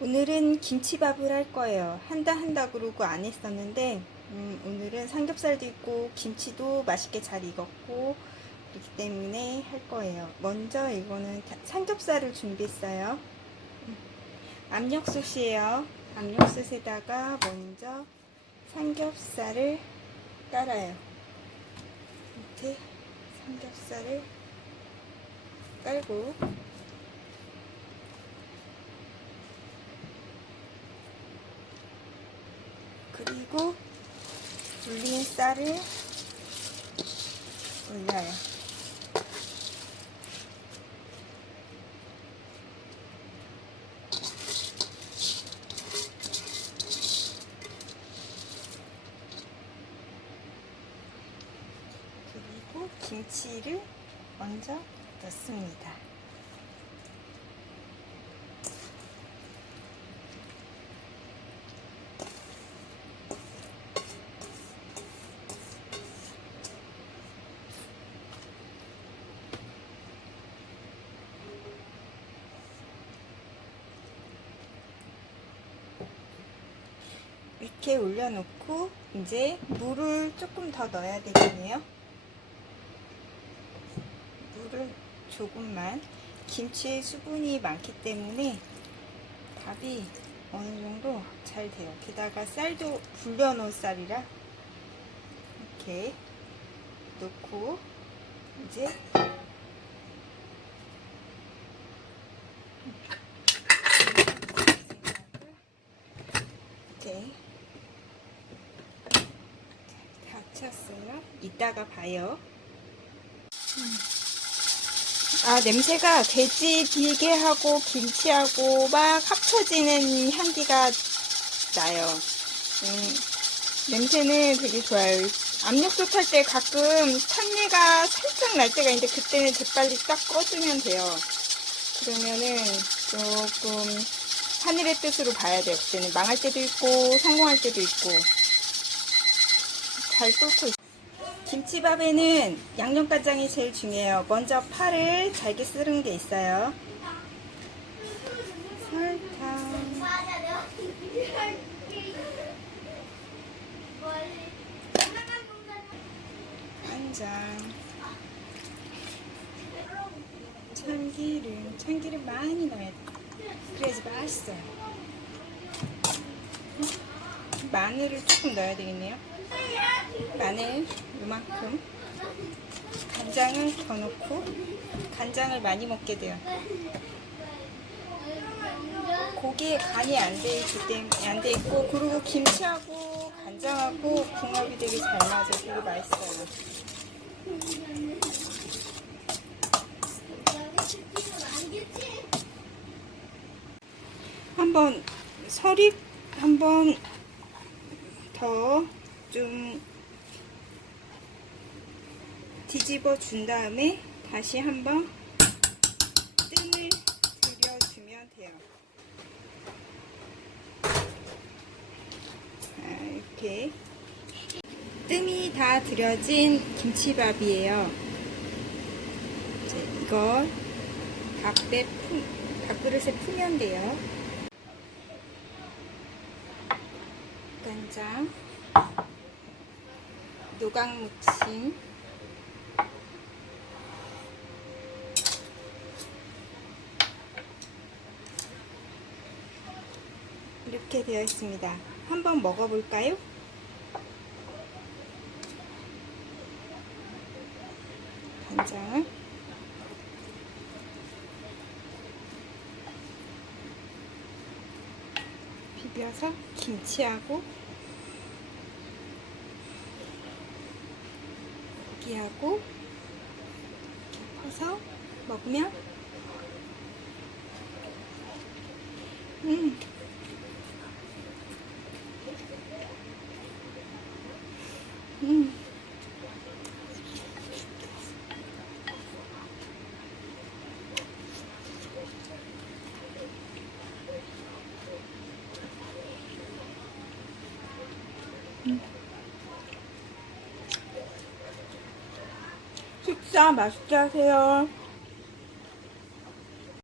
오늘은 김치밥을 할 거예요. 한다 한다 그러고 안 했었는데 음, 오늘은 삼겹살도 있고 김치도 맛있게 잘 익었고 그렇기 때문에 할 거예요. 먼저 이거는 다- 삼겹살을 준비했어요. 음, 압력솥이에요. 압력솥에다가 먼저 삼겹살을 깔아요. 밑에 삼겹살을 깔고 그리고 불린 쌀을 올려요. 그리고 김치를 먼저 넣습니다. 이렇게 올려놓고 이제 물을 조금 더 넣어야 되겠네요. 물을 조금만 김치에 수분이 많기 때문에 밥이 어느 정도 잘 돼요. 게다가 쌀도 불려놓은 쌀이라 이렇게 넣고 이제 이렇게 다 찼어요. 이따가 봐요. 아, 냄새가 돼지 비계하고 김치하고 막 합쳐지는 향기가 나요. 음, 냄새는 되게 좋아요. 압력솥 할때 가끔 탄내가 살짝 날 때가 있는데 그때는 재빨리 딱 꺼주면 돼요. 그러면은 조금 하늘의 뜻으로 봐야 돼요. 그때는 망할 때도 있고 성공할 때도 있고 잘 끓고 있어요. 김치밥에는 양념간장이 제일 중요해요. 먼저 파를 잘게 썰은 게 있어요. 설탕, 간장, 참기름, 참기름 많이 넣어야 돼. 그래야지 맛있어요. 마늘을 조금 넣어야 되겠네요. 마늘 이만큼 간장을 더 넣고 간장을 많이 먹게 돼요. 고기에 간이 안 돼 있기 때문에 안 돼 있고 그리고 김치하고 간장하고 궁합이 되게 잘 맞아 되게 맛있어요. 한번 서립 한번 더 좀 뒤집어 준 다음에 다시 한번 뜸을 들여주면 돼요. 자, 이렇게 뜸이 다 들여진 김치밥이에요. 이제 이걸 밥에 품, 밥그릇에 풀면 돼요. 간장, 노각무침, 이렇게 되어 있습니다. 한번 먹어볼까요? 간장, 비벼서 김치하고 고기하고 이렇게 퍼서 먹으면 음 음. 식사 맛있게 하세요.